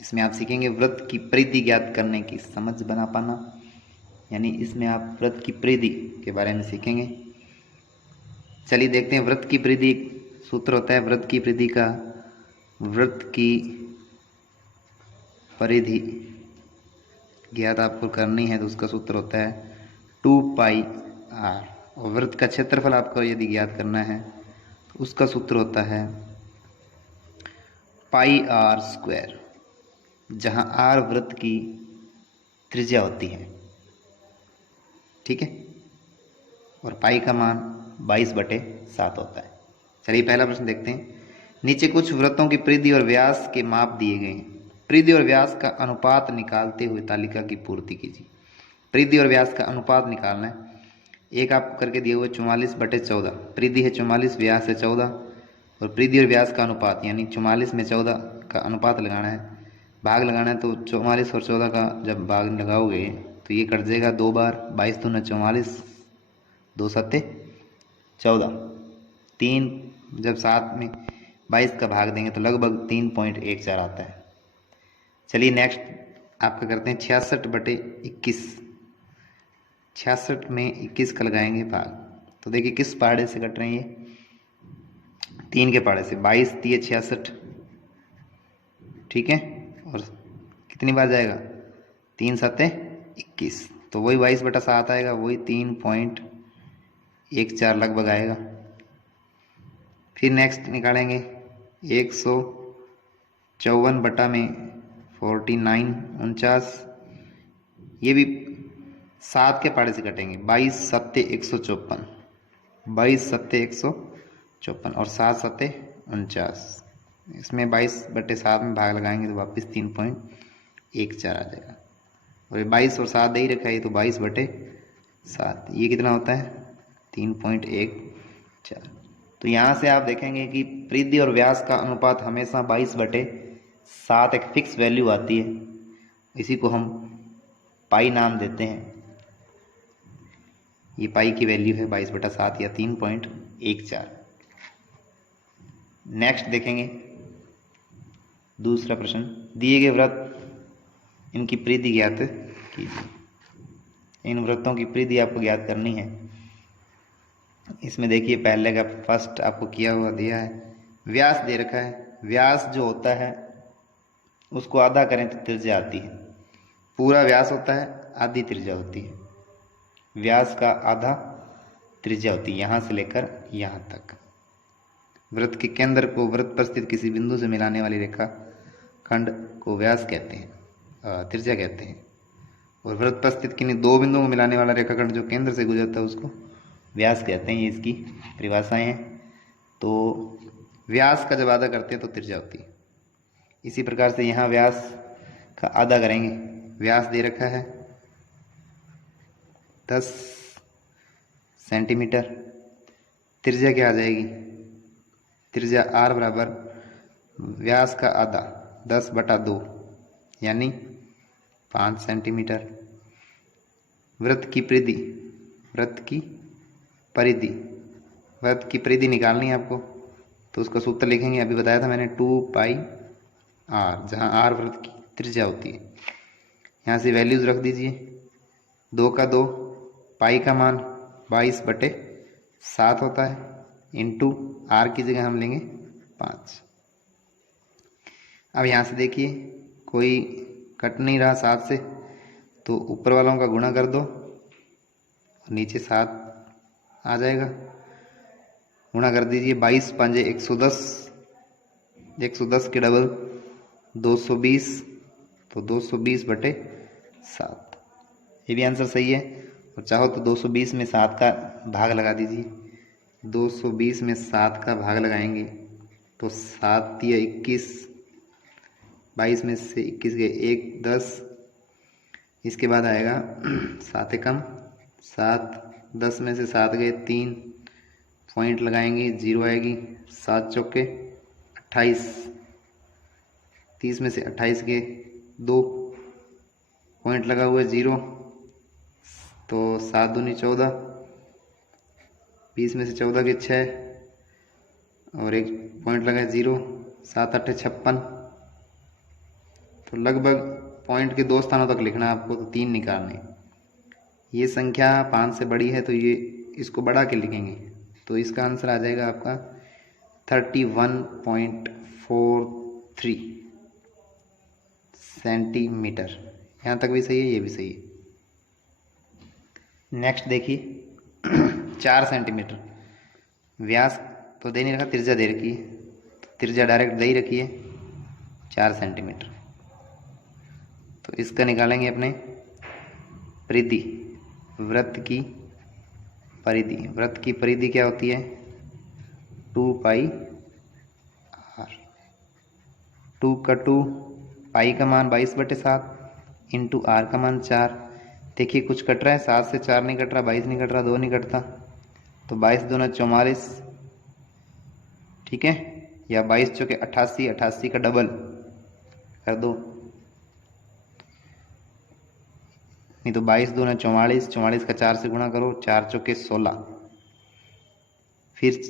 इसमें आप सीखेंगे व्रत की परिधि ज्ञात करने की समझ बना पाना, यानी इसमें आप व्रत की परिधि के बारे में सीखेंगे। चलिए देखते हैं व्रत की परिधि। सूत्र होता है व्रत की परिधि का, व्रत की परिधि ज्ञात आपको करनी है तो उसका सूत्र होता है 2πr। और वृत्त का क्षेत्रफल आपको यदि ज्ञात करना है तो उसका सूत्र होता है πr², जहां r वृत्त की त्रिज्या होती है। ठीक है, और पाई का मान 22/7 होता है। चलिए पहला प्रश्न देखते हैं। नीचे कुछ वृत्तों की परिधि और व्यास के माप दिए गए हैं। परिधि और व्यास का अनुपात निकालते हुए तालिका की पूर्ति कीजिए। परिधि और व्यास का अनुपात निकालना है। एक आप करके दिए हुए 44/14, परिधि है 44, व्यास है 14, और परिधि और व्यास का अनुपात यानी 44 में 14 का अनुपात लगाना है, भाग लगाना है। तो 44 और 14 का जब भाग लगाओगे तो ये कट जाएगा 2 बार, 22 दूना 44, 2 सत्ते 14, 3 जब 7 में 22 का भाग देंगे तो लगभग 3.14 आता है। चलिए नेक्स्ट आपका करते हैं 66/21। 66 में 21 का लगाएंगे भाग, तो देखिए किस पहाड़े से कट रहे हैं ये, 3 के पहाड़े से। 22 दिए 66, ठीक है, और कितनी बार जाएगा, 3 सत्ते 21, तो वही 22/7 आएगा, वही 3.14 लगभग आएगा। फिर नेक्स्ट निकालेंगे 154/49, 49, ये भी 7 के पहाड़े से कटेंगे। 22 सत्ते 154, 22 सत्ते 154 और 7 सत्ते 49, इसमें 22/7 में भाग लगाएंगे तो वापस 3.14 आ जाएगा। और ये 22 और 7 दे ही रखा है, तो 22/7 ये कितना होता है, 3.14। तो यहाँ से आप देखेंगे कि परिधि और व्यास का अनुपात हमेशा 22/7 एक फिक्स वैल्यू आती है। इसी को हम पाई नाम देते हैं। ये पाई की वैल्यू है 22/7 या 3.14। नेक्स्ट देखेंगे दूसरा प्रश्न। दिए गए व्रत इनकी परिधि ज्ञात कीजिए। इन वृत्तों की परिधि आपको ज्ञात करनी है। इसमें देखिए पहले का फर्स्ट आपको किया हुआ दिया है, व्यास दे रखा है। व्यास जो होता है उसको आधा करें तो त्रिज्या आती है। पूरा व्यास होता है, आधी त्रिज्या होती है। व्यास का आधा त्रिज्या होती है, यहाँ से लेकर यहाँ तक। वृत्त के केंद्र को वृत्त पर स्थित किसी बिंदु से मिलाने वाली रेखा खंड को व्यास कहते हैं, त्रिज्या कहते हैं। और वृत्त पर स्थित किन्हीं दो बिंदुओं को मिलाने वाला रेखाखंड जो केंद्र से गुजरता है उसको व्यास कहते हैं। ये इसकी परिभाषाएं हैं। तो व्यास का जब आधा करते हैं तो त्रिज्या होती है। इसी प्रकार से यहाँ व्यास का आधा करेंगे। व्यास दे रखा है 10 सेंटीमीटर। त्रिज्या क्या आ जाएगी, त्रिज्या r बराबर व्यास का आधा 10/2 यानी 5 सेंटीमीटर। वृत्त की परिधि, वृत्त की परिधि, वृत्त की परिधि निकालनी है आपको, तो उसका सूत्र लिखेंगे, अभी बताया था मैंने 2πr, जहाँ r वृत्त की त्रिज्या होती है। यहाँ से वैल्यूज रख दीजिए, 2 का 2, पाई का मान 22/7 होता है, इंटू r की जगह हम लेंगे 5। अब यहाँ से देखिए कोई कट नहीं रहा 7 से, तो ऊपर वालों का गुणा कर दो, नीचे 7 आ जाएगा। गुणा कर दीजिए, 22 पंजे 110, 110 के डबल 220, तो 220/7, ये भी आंसर सही है। और चाहो तो 220 में 7 का भाग लगा दीजिए। 220 में 7 का भाग लगाएंगे तो 7 या 21, 22 में से 21 गए 1, 10, इसके बाद आएगा 7 एकम 7, 10 में से 7 गए 3, पॉइंट लगाएंगे 0 आएगी, 7 चौके 28, 30 में से 28 गए 2, पॉइंट लगा हुआ 0, तो 7 दूनी 14, 20 में से 14 के 6 और एक पॉइंट लगा 0, 7 8 56, तो लगभग पॉइंट के 2 स्थानों तक लिखना है आपको, तो 3 निकालने। ये संख्या 5 से बड़ी है तो ये इसको बढ़ा के लिखेंगे, तो इसका आंसर आ जाएगा आपका 31.43 सेंटीमीटर। यहाँ तक भी सही है, ये भी सही है। नेक्स्ट देखिए 4 सेंटीमीटर व्यास तो दे नहीं रखा, त्रिज्या दे रखी है, तो त्रिज्या डायरेक्ट दे ही रखी है 4 सेंटीमीटर। तो इसका निकालेंगे अपने परिधि, वृत्त की परिधि। वृत्त की परिधि क्या होती है? 2 पाई आर। 2 का 2, पाई का मान 22/7 इंटू आर का मान 4। देखिए कुछ कट रहा है, 7 से 4 नहीं कट रहा, 22 नहीं कट रहा, 2 नहीं कटता, तो 22 दूना 44, ठीक है, या 22 चौके 88, 88 का डबल कर दो, नहीं तो 22 दूना 44, 44 का 4 से गुणा करो, 4 चौके 16, फिर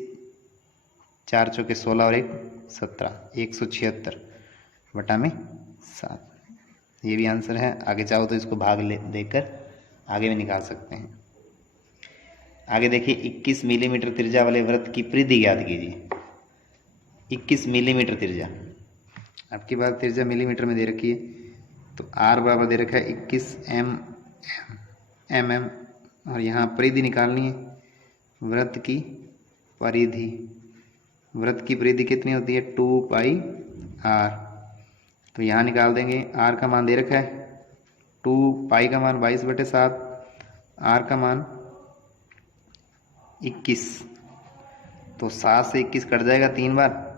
4 चौके 16 और 1 17, 176/7। ये भी आंसर है। आगे चाहो तो इसको भाग देकर आगे भी निकाल सकते हैं। आगे देखिए 21 मिलीमीटर त्रिज्या वाले वृत्त की परिधि ज्ञात कीजिए। 21 मिलीमीटर त्रिज्या, आपकी बात त्रिज्या मिलीमीटर में दे रखी है, तो आर बराबर दे रखा है 21 mm, और यहाँ परिधि निकालनी है, वृत्त की परिधि। वृत्त की परिधि कितनी होती है? 2 पाई आर। तो यहाँ निकाल देंगे, आर का मान दे रखा है 2, पाई का मान 22/7, आर का मान 21, तो 7 से 21 कट जाएगा 3 बार,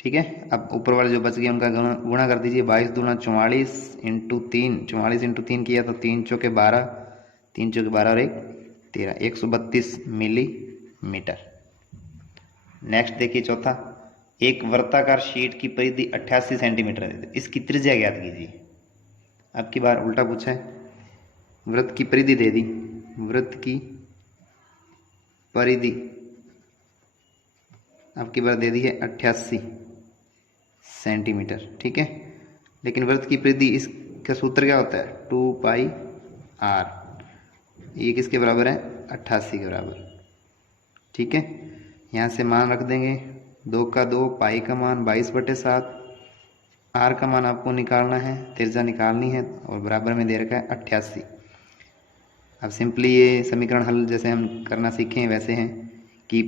ठीक है। अब ऊपर वाले जो बच गए उनका गुणा कर दीजिए, 22 दूना 44 इंटू 3, 44 इंटू 3 किया तो 3 चौके 12, 3 चौके 12 और 1 13, 132 मिलीमीटर। नेक्स्ट देखिए चौथा, एक वृत्ताकार शीट की परिधि 88 सेंटीमीटर है, इसकी त्रिज्या ज्ञात कीजिए। अब की बार उल्टा पूछा है, वृत्त की परिधि दे दी, वृत्त की परिधि अब की बार दे दी है 88 सेंटीमीटर, ठीक है। लेकिन वृत्त की परिधि, इसका सूत्र क्या होता है? 2 पाई आर। ये किसके बराबर है? 88 के बराबर, ठीक है। यहाँ से मान रख देंगे, 2 का 2, पाई का मान 22/7, आर का मान आपको निकालना है, त्रिज्या निकालनी है, और बराबर में दे रखा है 88। अब सिंपली ये समीकरण हल जैसे हम करना सीखें वैसे हैं कि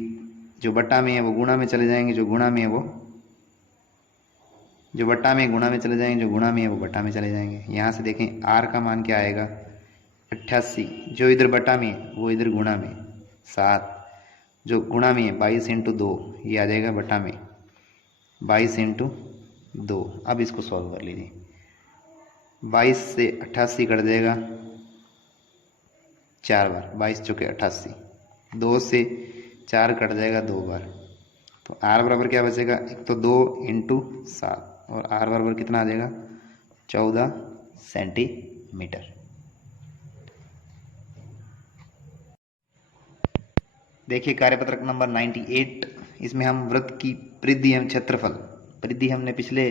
जो बट्टा में है वो गुणा में चले जाएंगे, जो गुणा में है वो जो बट्टा में गुणा में चले जाएंगे, जो गुणा में है वो बट्टा में चले जाएंगे। यहाँ से देखें आर का मान क्या आएगा? 88, जो इधर बट्टा में है वो इधर गुणा में 7, जो गुणा में है 22 इंटू 2, ये आ जाएगा बट्टा में 22 इंटू 2। अब इसको सॉल्व कर लीजिए, 22 से 88 कट जाएगा 4 बार, 22 चौके 88, 2 से 4 कट जाएगा 2 बार, तो आर बराबर क्या बचेगा? एक तो 2 इंटू 7, और आर बराबर कितना आ जाएगा? 14 सेंटीमीटर। देखिए कार्यपत्रक नंबर 98, इसमें हम वृत्त की परिधि एवं क्षेत्रफल, परिधि हमने पिछले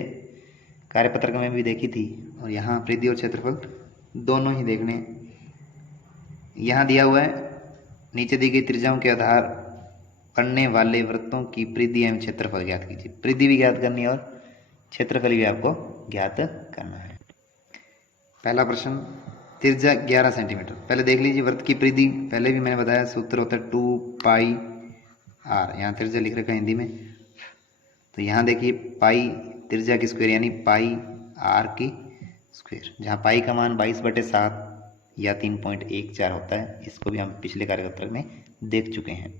कार्यपत्रक में भी देखी थी, और यहाँ परिधि और क्षेत्रफल दोनों ही देखने। यहाँ दिया हुआ है, नीचे दी गई त्रिज्याओं के आधार करने वाले वृत्तों की परिधि एवं क्षेत्रफल ज्ञात कीजिए। परिधि भी ज्ञात करनी है और क्षेत्रफल भी आपको ज्ञात करना है। पहला प्रश्न, त्रिज्या 11 सेंटीमीटर। पहले देख लीजिए वृत्त की परिधि, पहले भी मैंने बताया सूत्र होता है 2 पाई आर, यहाँ त्रिज्या लिख रखा है हिंदी में, तो यहाँ देखिए पाई त्रिज्या की स्क्वायर यानी पाई आर की स्क्वायर, जहाँ पाई का मान 22/7 या 3.14 होता है। इसको भी हम पिछले कार्यपत्रक में देख चुके हैं।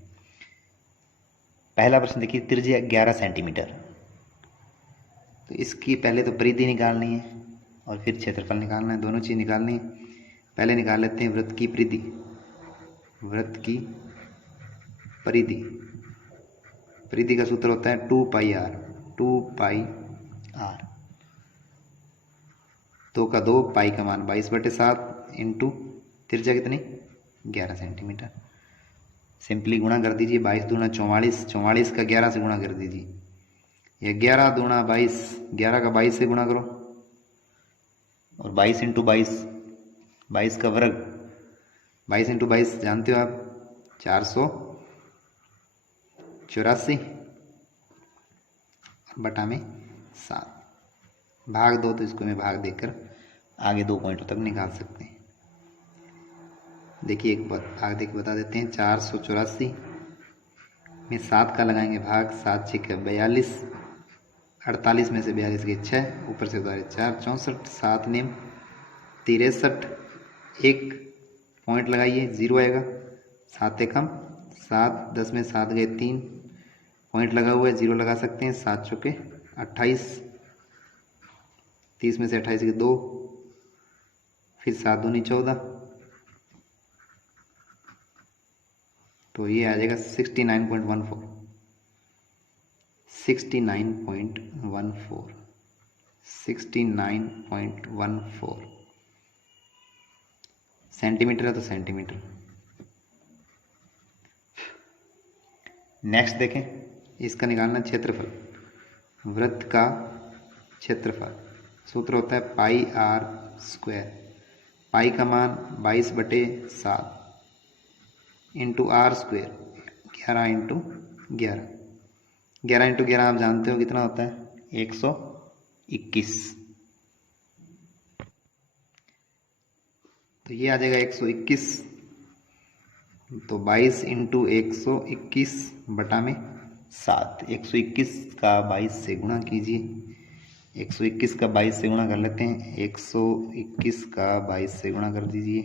पहला प्रश्न देखिए, त्रिज्या 11 सेंटीमीटर, तो इसकी पहले तो परिधि निकालनी है और फिर क्षेत्रफल निकालना है, दोनों चीज़ निकालनी है। पहले निकाल लेते हैं वृत्त की परिधि। वृत्त की परिधि, परिधि का सूत्र होता है 2 पाई आर, 2 पाई आर, 2 का 2, पाई का मान 22/7 इंटू त्रिज्या कितनी? 11 सेंटीमीटर। सिंपली गुणा कर दीजिए, 22 दूना 44, 44 का 11 से गुणा कर दीजिए, ये 11 दूना 22, 11 का 22 से गुणा करो, और 22 इंटू 22, 22 का वर्ग, 22 इंटू 22 जानते हो आप, 484 बटा में 7, भाग 2, तो इसको मैं भाग देकर आगे 2 पॉइंटों तक निकाल सकते हैं। देखिए एक बात भाग देकर बता देते हैं, 484 में 7 का लगाएंगे भाग, 7 6 42, 48 में से 42 के 6, ऊपर से उतारे 4, 64, 7 नेम 63, एक पॉइंट लगाइए 0 आएगा, 7 एकम 7, 10 में 7 गए 3, पॉइंट लगा हुआ है 0 लगा सकते हैं, 7 चौके 28, 30 में से 28 के 2, फिर 7 दूनी 14, तो ये आ जाएगा 69.14, 69.14, 69.14 सेंटीमीटर है तो सेंटीमीटर। नेक्स्ट देखें, इसका निकालना क्षेत्रफल, वृत्त का क्षेत्रफल, सूत्र होता है पाई आर स्क्वायर, पाई का मान 22/7 into r square, 11 into 11, 11 into 11 आप जानते हो कितना होता है, 121, तो ये आ जाएगा 121, तो 22 इंटू 121 बटा में 7, 121 का 22 से गुणा कीजिए, 121 का 22 से गुणा कर लेते हैं, 121 का 22 से गुणा कर दीजिए,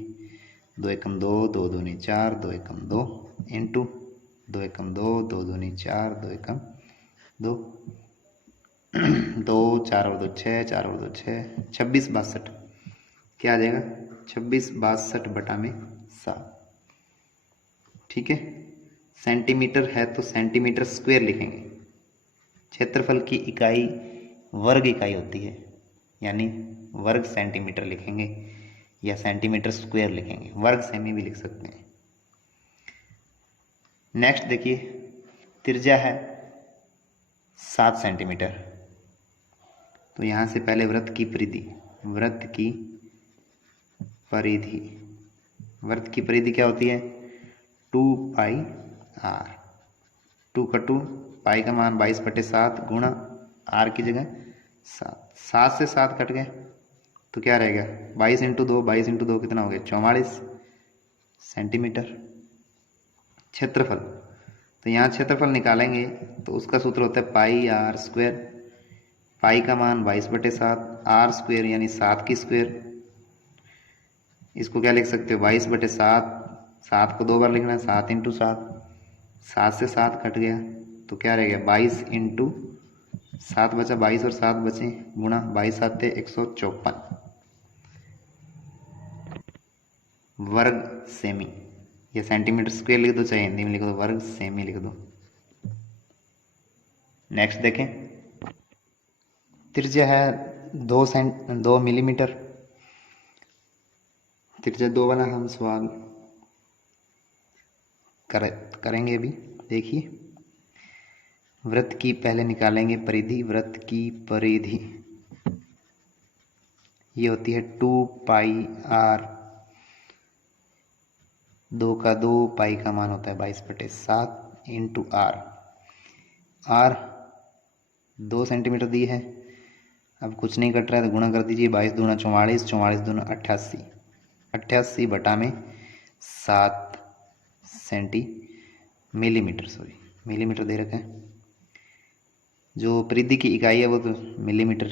2 एकम 2, 2 दूनी 4, 2 एकम 2 इंटू 2 एकम 2, 2 दूनी 4, 2 एकम 2, 2 4 और 2 6, 4 और 2 6, 26/62, क्या आ जाएगा 26/62 बटा में 7, ठीक है। सेंटीमीटर है तो सेंटीमीटर स्क्वायर लिखेंगे, क्षेत्रफल की इकाई वर्ग इकाई होती है, यानी वर्ग सेंटीमीटर लिखेंगे या सेंटीमीटर स्क्वायर लिखेंगे, वर्ग सेमी भी लिख सकते हैं। नेक्स्ट देखिए, त्रिज्या है 7 सेंटीमीटर, तो यहाँ से पहले वृत्त की परिधि, वृत्त की परिधि, वृत्त की परिधि क्या होती है, 2 पाई आर, 2 का 2, पाई का मान 22/7 गुणा आर की जगह 7, 7 से 7 कट गए तो क्या रहेगा, 22 इंटू 2, 22 इंटू 2 कितना हो गया, 44 सेंटीमीटर। क्षेत्रफल, तो यहाँ क्षेत्रफल निकालेंगे तो उसका सूत्र होता है पाई आर स्क्वायर, पाई का मान 22/7, आर स्क्वायर यानी 7 की स्क्वायर, इसको क्या लिख सकते हो 22/7, 7 को 2 बार लिखना है, 7 इंटू 7, 7 से 7 कट गया तो क्या रह गया 22 इंटू 7 बचा, 22 और 7 बचे, गुणा 22 7 154 वर्ग सेमी, या सेंटीमीटर स्क्वायर लिख दो चाहे हिंदी में लिख दो, वर्ग सेमी लिख दो। नेक्स्ट देखें, त्रिज्या है 2 मिलीमीटर, त्रिज्या 2 वाला हम सवाल करेंगे अभी। देखिए, वृत्त की पहले निकालेंगे परिधि, वृत्त की परिधि ये होती है 2 पाई आर, 2 का 2, पाई का मान होता है 22/7 इंटू आर, आर 2 सेंटीमीटर दी है, अब कुछ नहीं कट रहा है तो गुणा कर दीजिए, 22 दूना 44, 44 दूना 88, 88 बटा में 7 मिलीमीटर, सॉरी मिलीमीटर दे रखा है, जो परिधि की इकाई है वो तो मिलीमीटर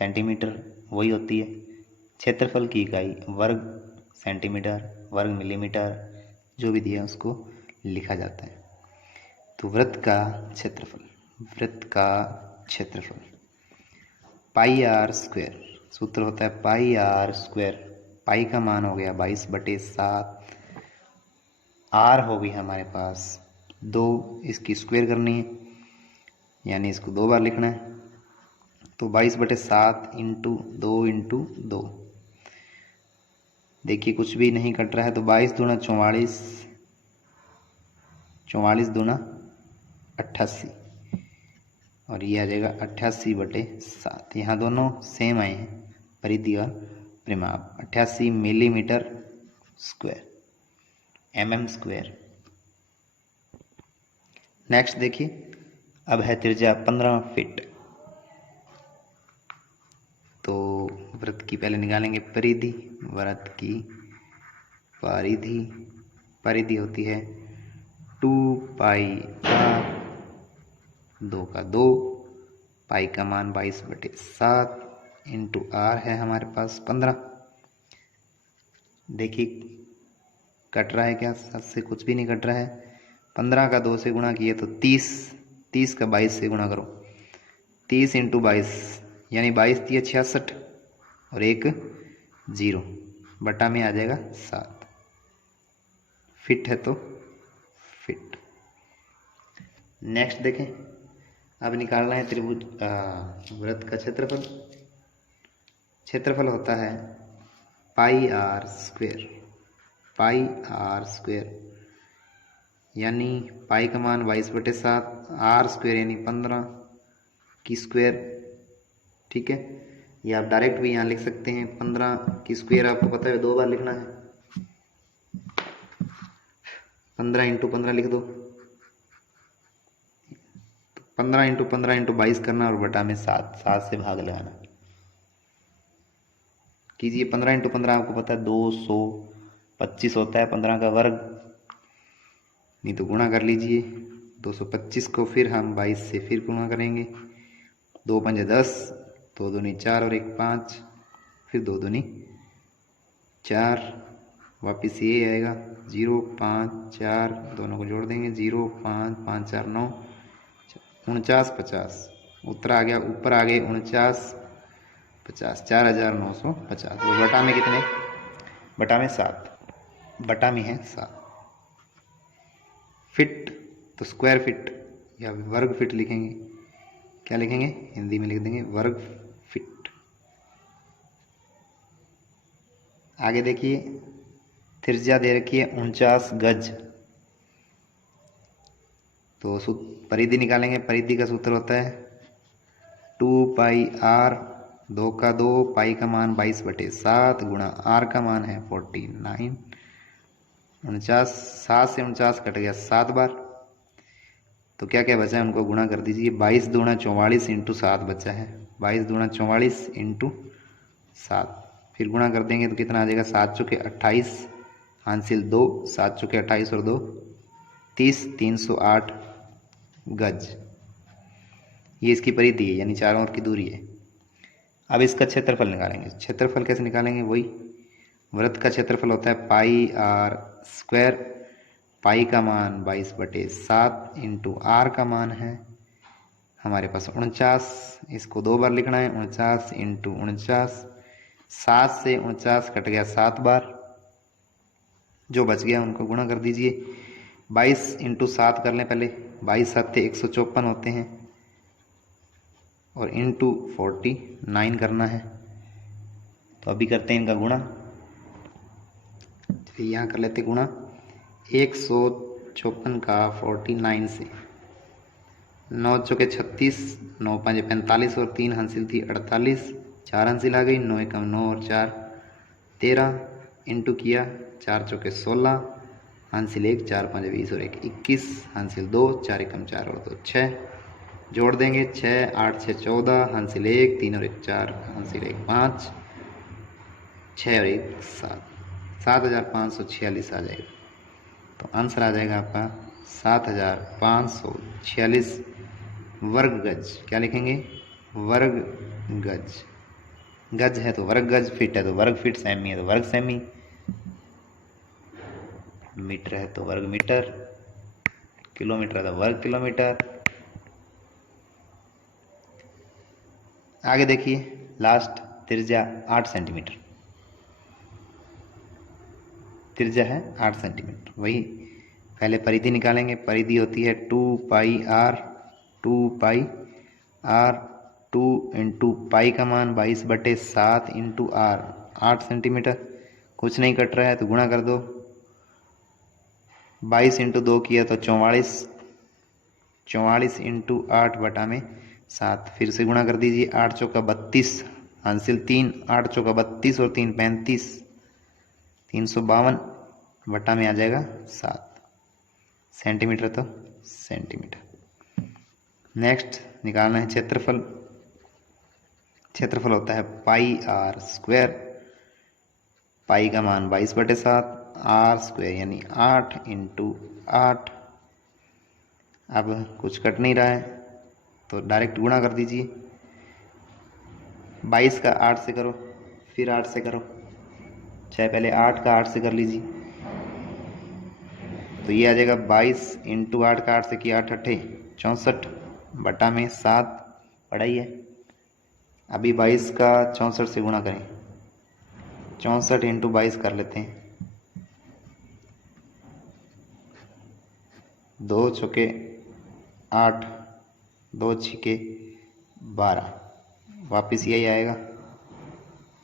सेंटीमीटर वही होती है, क्षेत्रफल की इकाई वर्ग सेंटीमीटर, वर्ग मिलीमीटर, जो भी दिया उसको लिखा जाता है। तो वृत्त का क्षेत्रफल, वृत्त का क्षेत्रफल पाई आर स्क्वायर, सूत्र होता है पाई आर स्क्वायर, पाई का मान हो गया 22/7, आर हो गई हमारे पास 2, इसकी स्क्वायर करनी है यानी इसको 2 बार लिखना है, तो 22/7 इंटू 2 इंटू 2, देखिए कुछ भी नहीं कट रहा है तो 22 दूना 44, 44 दूना 88 और ये आ जाएगा 88/7। यहाँ दोनों सेम आए हैं, परिधि और परिमाप। 88 millimetre square, mm square. Next देखिए, अब है त्रिज्या 15 फीट। तो वृत्त की पहले निकालेंगे परिधि। वृत्त की परिधि, परिधि होती है 2πr, 2 का 2, पाई का मान 22/7 इंटू r है हमारे पास 15। देखिए कट रहा है क्या? 7 से कुछ भी नहीं कट रहा है। 15 का 2 से गुणा किए तो 30, 30 का 22 से गुणा करो, 30 इंटू 22 यानी 22 दिए 66 और एक 0 बटा में आ जाएगा 7। फिट है तो फिट। नेक्स्ट देखें, अब निकालना है त्रिभुज वृत्त का क्षेत्रफल। क्षेत्रफल होता है πr स्क्वायर, πr² यानी पाई का मान 22/7, r स्क्वायर यानी 15 की स्क्वायर। ठीक है, ये आप डायरेक्ट भी यहाँ लिख सकते हैं। 15 की स्क्वायर आपको पता है 2 बार लिखना है, 15 इंटू 15 लिख दो, 15 इंटू 15 इंटू 22 करना और बटा में 7, 7 से भाग लगाना कीजिए। 15 इंटू 15 आपको पता है 225 होता है, 15 का वर्ग, नहीं तो गुणा कर लीजिए। 225 को फिर हम 22 से फिर गुणा करेंगे। 2 पंजे 10, 2 दूनी 4 और 1 5, फिर 2 दूनी 4, वापिस ये आएगा 0 5 4, दोनों को जोड़ देंगे 0 5 5 4 9, 49 50, उत्तर आ गया, ऊपर आ गए 49 50, 4950। वो बटा में कितने? बटा में 7, बटा में है 7। फिट तो स्क्वायर फिट या वर्ग फिट लिखेंगे। क्या लिखेंगे? हिंदी में लिख देंगे वर्ग फिट। आगे देखिए, त्रिज्या दे रखी है 49 गज। तो परिधि निकालेंगे। परिधि का सूत्र होता है 2πr, 2 का 2, पाई का मान 22/7 गुणा r का मान है 49। 49, 7 से 49 कट गया 7 बार, तो क्या क्या बचा है उनको गुणा कर दीजिए। 22 दूना 44 इंटू 7 बचा है, 22 दूना 44 इंटू 7, फिर गुणा कर देंगे तो कितना आ जाएगा? 7 चौके 28, हासिल 2, 7 चौके 28 और 2 30, 308 गज। ये इसकी परिधि है, यानी चारों ओर की दूरी है। अब इसका क्षेत्रफल निकालेंगे। क्षेत्रफल कैसे निकालेंगे? वही, वृत्त का क्षेत्रफल होता है πr²। पाई का मान 22/7 इंटू r का मान है हमारे पास 49। इसको 2 बार लिखना है, 49 इंटू 49। 7 से 49 कट गया 7 बार, जो बच गया उनको गुणा कर दीजिए। 22 इंटू 7 कर लें पहले, 22 7 154 होते हैं, और इंटू 49 करना है। तो अभी करते हैं इनका गुणा। यहाँ कर लेते गुणा। 154 का 49 से, 9 चौके 36, 9 5 45 और 3 हासिल थी 48, 4 हासिल आ गई, 9 एकम 9 और 4 13, इंटू किया 4 चौके 16, हासिल 1, 4 5 20 और 1 21, हासिल 2, 4 एकम 4 और 2 6, जोड़ देंगे 6 8 6 14, हासिल 1, 3 और 1 4, हासिल 1 5, 6 और 1 7, 7546 आ जाएगा। तो आंसर आ जाएगा आपका 7546 वर्ग गज। क्या लिखेंगे? वर्ग गज। गज है तो वर्ग गज, फिट है तो वर्ग फिट, सेमी है तो वर्ग सेमी, मीटर है तो वर्ग मीटर, किलोमीटर है तो वर्ग किलोमीटर। आगे देखिए, लास्ट त्रिज्या 8 सेंटीमीटर। त्रिज्या है 8 सेंटीमीटर। वही पहले परिधि निकालेंगे। परिधि होती है 2πr, 2πr, 2 इंटू पाई का मान 22/7 इंटू r, 8 सेंटीमीटर। कुछ नहीं कट रहा है तो गुणा कर दो। 22 इंटू 2 किया तो 44, 44 इंटू 8 बटा में 7, फिर से गुणा कर दीजिए, 8 चौका 32, हासिल 3, 8 चौका 32 और 3 35, 352 बटा में आ जाएगा 7 सेंटीमीटर, तो सेंटीमीटर। नेक्स्ट निकालना है क्षेत्रफल। क्षेत्रफल होता है पाई आर स्क्वायर, पाई का मान 22/7, आर स्क्वायर यानी 8 इंटू 8। अब कुछ कट नहीं रहा है तो डायरेक्ट गुणा कर दीजिए, 22 का 8 से करो, फिर 8 से करो, चाहे पहले 8 का 8 से कर लीजिए, तो ये आ जाएगा 22 इंटू 8 का 8 से किया 8 8 64 बटा में 7 पढ़ाई है। अभी 22 का 64 से गुणा करें, 64 इंटू 22 कर लेते हैं, 2 चौके 8, 2 छिके 12, वापिस यही आएगा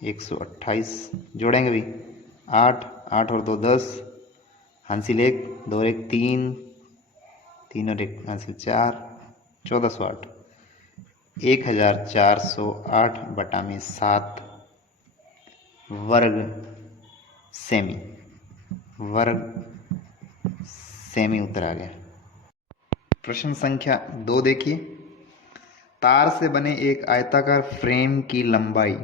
128। जोड़ेंगे भी, 8 8 और 2 10, हासिल 1, 2 और 1 3, 3 और 1 हासिल 4, 1408, 1408 बटा में 7 वर्ग सेमी, वर्ग सेमी उत्तर आ गया। प्रश्न संख्या 2 देखिए, तार से बने एक आयताकार फ्रेम की लंबाई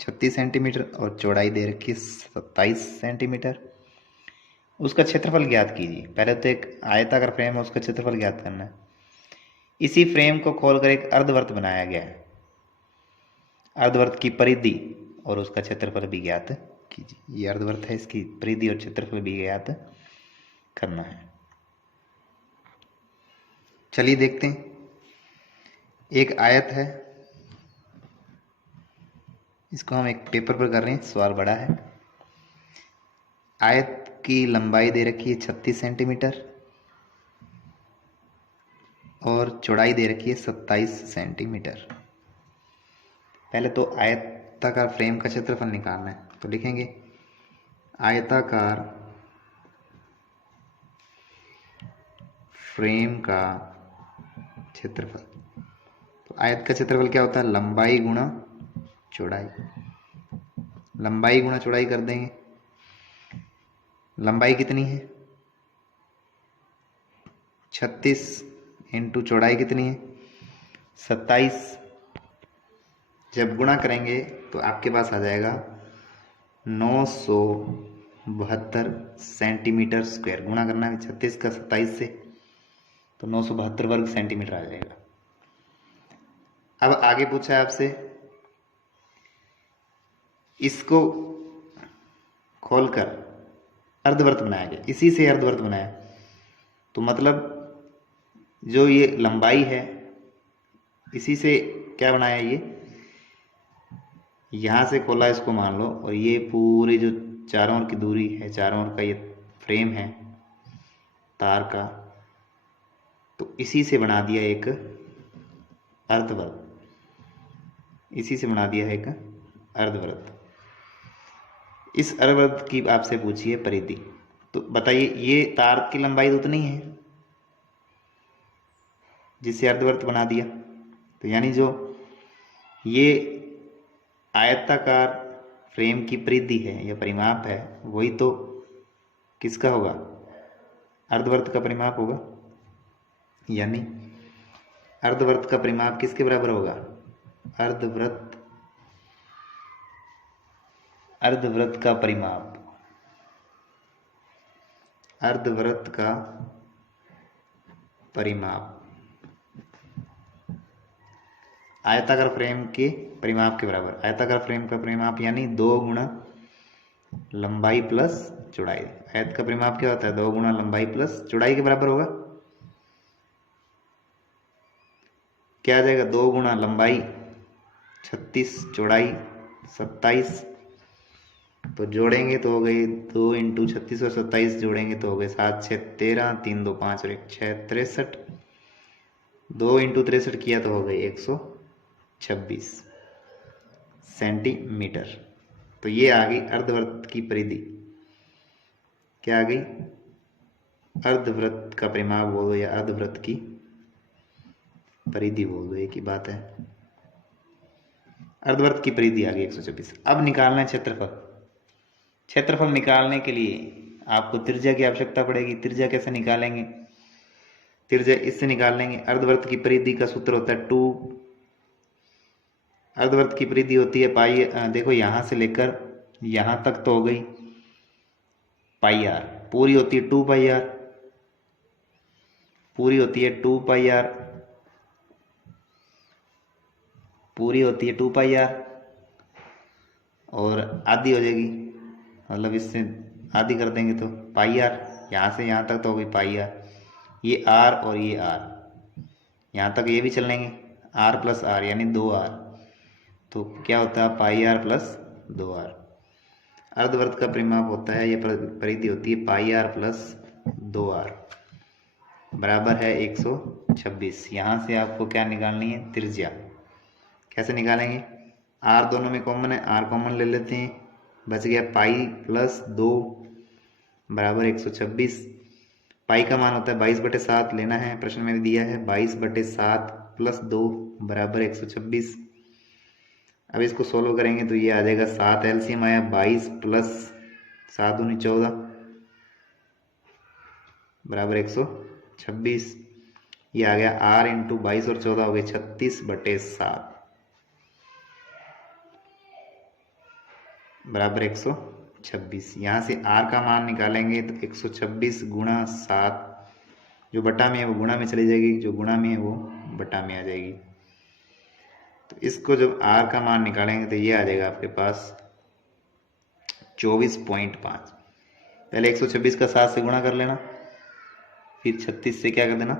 36 सेंटीमीटर और चौड़ाई दे रखी 27 सेंटीमीटर, उसका क्षेत्रफल ज्ञात कीजिए। पहले तो एक आयताकार फ्रेम है, उसका क्षेत्रफल ज्ञात करना है। इसी फ्रेम को खोलकर एक अर्धवृत्त बनाया गया है, अर्धवृत्त की परिधि और उसका क्षेत्रफल भी ज्ञात कीजिए। ये अर्धवृत्त है, इसकी परिधि और क्षेत्रफल भी ज्ञात करना है। चलिए देखते हैं, एक आयत है, इसको हम एक पेपर पर कर रहे हैं, सवाल बड़ा है। आयत की लंबाई दे रखी है 36 सेंटीमीटर और चौड़ाई दे रखी है 27 सेंटीमीटर। पहले तो आयताकार फ्रेम का क्षेत्रफल निकालना है, तो लिखेंगे आयताकार फ्रेम का क्षेत्रफल। तो आयत का क्षेत्रफल क्या होता है, लंबाई गुणा चौड़ाई, लंबाई गुणा चौड़ाई कर देंगे। लंबाई कितनी है 36 इंटू चौड़ाई कितनी है 27, जब गुणा करेंगे तो आपके पास आ जाएगा 972 सेंटीमीटर स्क्वायर। गुणा करना है 36 का 27 से, तो 972 वर्ग सेंटीमीटर आ जाएगा। अब आगे पूछा है आपसे, इसको खोलकर अर्धवृत्त बनाया गया, इसी से अर्धवृत्त बनाया, तो मतलब जो ये लंबाई है इसी से क्या बनाया, ये यहाँ से खोला इसको मान लो, और ये पूरी जो चारों ओर की दूरी है, चारों ओर का ये फ्रेम है तार का, तो इसी से बना दिया एक अर्धवृत्त, इसी से बना दिया है एक अर्धवृत्त। इस अर्धवृत्त की आपसे पूछिए परिधि, तो बताइए ये तार की लंबाई तो उतनी है जिससे अर्धवृत्त बना दिया, तो यानी जो ये आयताकार फ्रेम की परिधि है या परिमाप है, वही तो किसका होगा, अर्धवृत्त का परिमाप होगा। यानी अर्धवृत्त का परिमाप किसके बराबर होगा, अर्धवृत्त, अर्धवृत्त का परिमाप, अर्धवृत्त का परिमाप आयताकार फ्रेम के परिमाप के बराबर। आयताकार फ्रेम का परिमाप यानी 2 गुणा लंबाई प्लस चौड़ाई। आयत का परिमाप क्या होता है, 2 गुणा लंबाई प्लस चौड़ाई के बराबर होगा। क्या आ जाएगा, 2 गुणा लंबाई 36, चौड़ाई 27, तो जोड़ेंगे तो हो गई 2 इंटू 36 और 27 जोड़ेंगे तो हो गए 7 6 13, 3 2 5 और 1 6 63, 2 इंटू 63 किया तो हो गई 126 सेंटीमीटर। तो ये आ गई अर्धवृत्त की परिधि। क्या आ गई, अर्धवृत्त का परिमाप बोलो या अर्धवृत्त की परिधि बोल दो, एक ही बात है। अर्धवृत्त की परिधि आ गई 126। अब निकालना है क्षेत्रफल। क्षेत्रफल निकालने के लिए आपको त्रिज्या की आवश्यकता पड़ेगी। त्रिज्या कैसे निकालेंगे? त्रिज्या इससे निकाल लेंगे, अर्धवृत्त की परिधि का सूत्र होता है 2। अर्धवृत्त की परिधि होती है पाई, देखो यहां से लेकर यहां तक तो हो गई पाई आर, पूरी होती है 2 पाई आर, पूरी होती है 2 पाई आर, पूरी होती है 2 पाई आर, और आधी हो जाएगी, मतलब इससे आधी कर देंगे तो पाई आर, यहाँ से यहाँ तक तो हो गई पाई आर, ये आर और ये आर, यहाँ तक ये भी चल लेंगे, आर प्लस आर यानी 2 आर, तो क्या होता है पाई आर प्लस 2 आर। अर्धवृत्त का परिमाप होता है, ये परिधि होती है पाई आर प्लस 2 आर बराबर है 126। यहाँ से आपको क्या निकालनी है? त्रिज्या। कैसे निकालेंगे? आर दोनों में कॉमन है, आर कॉमन ले लेते हैं, बच गया पाई प्लस 2 बराबर 126। पाई का मान होता है 22/7 लेना है, प्रश्न में दिया है 22/7 प्लस 2 बराबर 126। अब इसको सोल्व करेंगे तो ये आ जाएगा 7 एलसीएम आया, 22 प्लस 7 दूनी 14 बराबर 126। ये आ गया आर इंटू 22 और 14 हो गए 36/7 बराबर 126। यहाँ से आर का मान निकालेंगे तो 126 गुणा 7, जो बटा में है वो गुणा में चली जाएगी, जो गुणा में है वो बटा में आ जाएगी। तो इसको जब आर का मान निकालेंगे तो ये आ जाएगा आपके पास 24.5। पहले 126 का 7 से गुणा कर लेना, फिर 36 से क्या कर देना?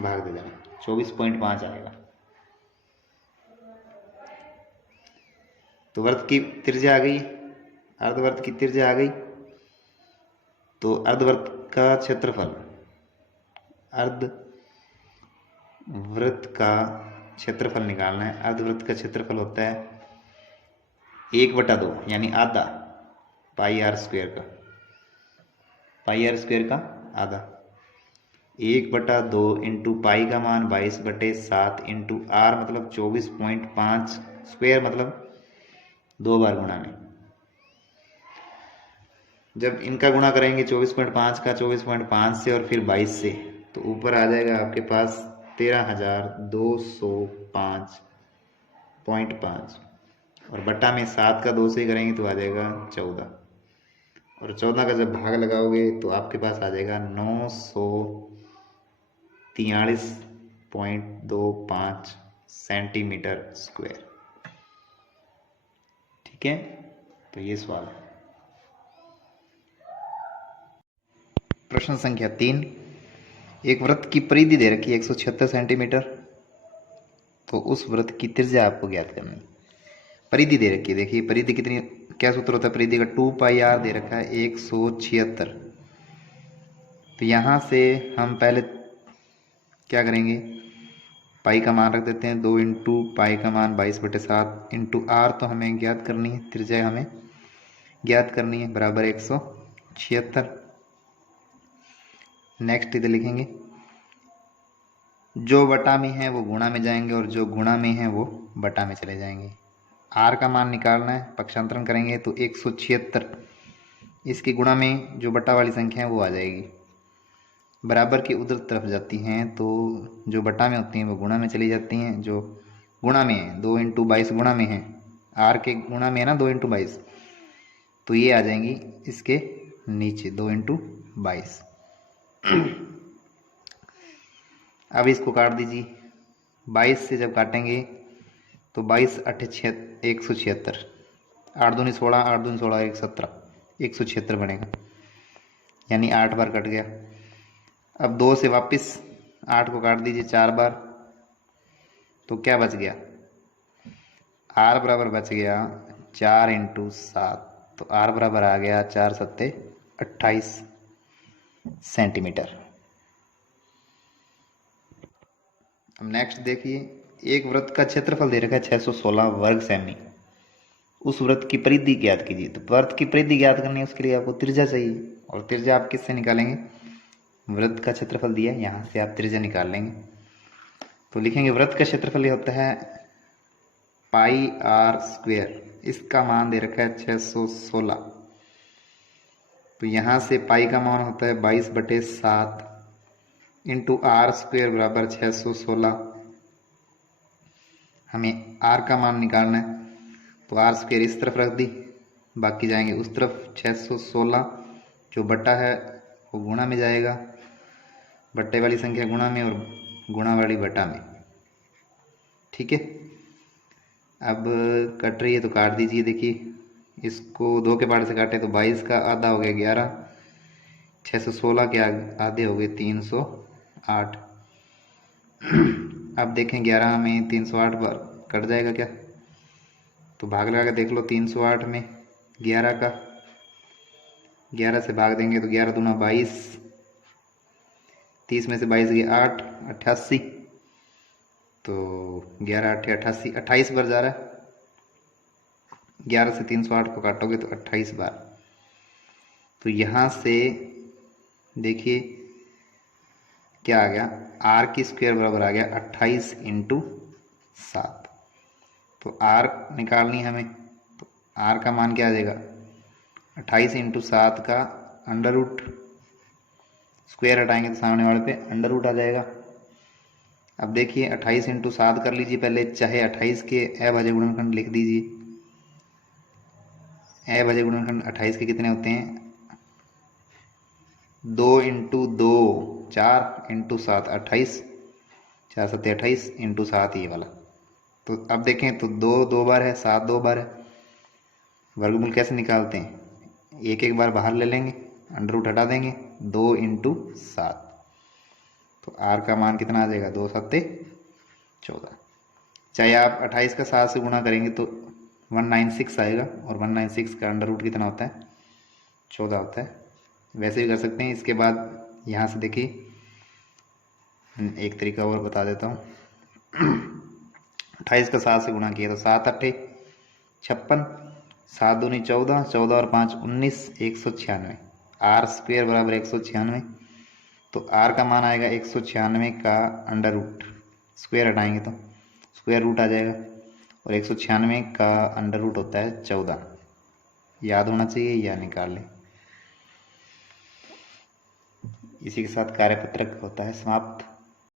भाग दे देना, 24.5 आएगा। तो वृत्त की त्रिज्या आ गई, अर्धवृत्त की त्रिज्या आ गई। तो अर्धवृत्त का क्षेत्रफल, अर्धवृत्त का क्षेत्रफल निकालना है। अर्धवृत्त का क्षेत्रफल होता है 1/2 यानी आधा पाई आर स्क्वायर का, पाई आर स्क्वायर का आधा, 1/2 इंटू पाई का मान 22/7 इंटू आर मतलब 24.5 स्क्वायर मतलब 2 बार गुणा में। जब इनका गुणा करेंगे 24.5 का 24.5 से और फिर 22 से, तो ऊपर आ जाएगा आपके पास 13,205.5 और बट्टा में 7 का 2 से करेंगे तो आ जाएगा 14, और 14 का जब भाग लगाओगे तो आपके पास आ जाएगा 943.25 सेंटीमीटर स्क्वायर। ठीक है, तो ये सवाल है। प्रश्न संख्या 3, एक वृत्त की परिधि दे रखी है 176 सेंटीमीटर, तो उस वृत्त की त्रिज्या आपको ज्ञात करनी है। परिधि दे रखी है, देखिए परिधि कितनी, क्या सूत्र होता है परिधि का? 2 पाई आर दे रखा है 176। तो यहाँ से हम पहले क्या करेंगे? पाई का मान रख देते हैं 2 इंटू पाई का मान 22/7 इंटू आर, तो हमें ज्ञात करनी है, त्रिज्या हमें ज्ञात करनी है, बराबर 176। नेक्स्ट इधर लिखेंगे, जो बटा में है वो गुणा में जाएंगे और जो गुणा में है वो बटा में चले जाएंगे। आर का मान निकालना है, पक्षांतरण करेंगे तो 176 इसके गुणा में जो बटा वाली संख्या है वो आ जाएगी, बराबर की उधर तरफ जाती हैं तो जो बटा में होती हैं वो गुणा में चली जाती हैं, जो गुणा में है 2 इंटू 22 गुणा में है, आर के गुणा में है ना 2 इंटू 22, तो ये आ जाएंगी इसके नीचे 2 इंटू 22। अब इसको काट दीजिए, 22 से जब काटेंगे तो 22 8 176, 8 दूनी 16, 8 दूनी 16 1 17, 176 बनेगा, यानी 8 बार कट गया। अब 2 से वापस 8 को काट दीजिए 4 बार, तो क्या बच गया? आर बराबर बच गया 4 इंटू 7, तो आर बराबर आ गया 4 7 28 सेंटीमीटर। अब नेक्स्ट देखिए, एक वृत्त का क्षेत्रफल दे रखा है 616 वर्ग सेमी, उस वृत्त की परिधि ज्ञात कीजिए। तो वृत्त की परिधि ज्ञात करनी है, उसके लिए आपको त्रिज्या चाहिए, और त्रिज्या आप किससे निकालेंगे? वृत्त का क्षेत्रफल दिया है, यहाँ से आप त्रिज्या निकाल लेंगे। तो लिखेंगे वृत्त का क्षेत्रफल ये होता है पाई आर स्क्वेयर। इसका मान दे रखा है 616। तो यहाँ से पाई का मान होता है 22/7 इंटू आर स्क्वेयर बराबर 616। हमें आर का मान निकालना है, तो आर स्क्वेयर इस तरफ रख दी, बाकी जाएंगे उस तरफ। 616 जो बट्टा है वो गुणा में जाएगा, बट्टे वाली संख्या गुणा में और गुणा वाली बटा में। ठीक है, अब कट रही है तो काट दीजिए। देखिए इसको 2 के पार्ट से काटे तो 22 का आधा हो गया 11, 616 के आधे हो गए 308। अब देखें 11 में 308 बार कट जाएगा क्या? तो भाग लगा के देख लो 308 में 11 का, 11 से भाग देंगे तो 11 दूना 22, 30 में से 22 गए 8, 88। तो 11 8 88, 28 बार जा रहा है। 11 से 308 को काटोगे तो 28 बार। तो यहाँ से देखिए क्या आ गया, आर की स्क्वायर बराबर आ गया 28 इंटू 7। तो आर निकालनी हमें, तो आर का मान क्या आ जाएगा, 28 इंटू 7 का अंडर रूट, स्क्वायर हटाएंगे तो सामने वाले पे अंडर रूट आ जाएगा। अब देखिए 28 इंटू 7 कर लीजिए पहले, चाहे 28 के अभाज्य गुणनखंड लिख दीजिए। अभाज्य गुणनखंड 28 के कितने होते हैं, 2 इंटू 2 4 इंटू 7 28, 4 7 28 इंटू 7 ये वाला। तो अब देखें तो 2 2 बार है, 7 2 बार है। वर्गमूल कैसे निकालते हैं, एक एक बार बाहर ले लेंगे, अंडर रूट हटा देंगे, 2 इंटू 7। तो आर का मान कितना आ जाएगा, 2 7 14। चाहे आप 28 का 7 से गुणा करेंगे तो 196 आएगा, और 196 का अंडर रूट कितना होता है, 14 होता है। वैसे भी कर सकते हैं। इसके बाद यहाँ से देखिए एक तरीका और बता देता हूँ। 28 का 7 से गुणा किया तो 7 8 56, 7 दूनी 14, 14 और 5 19, 196। आर स्क्वेयर बराबर 196। तो आर का मान आएगा 196 का अंडर रूट, स्क्वायर हटाएंगे तो स्क्वायर रूट आ जाएगा, और 196 का अंडर रूट होता है 14। याद होना चाहिए या निकाल लें। इसी के साथ कार्यपत्रक होता है समाप्त।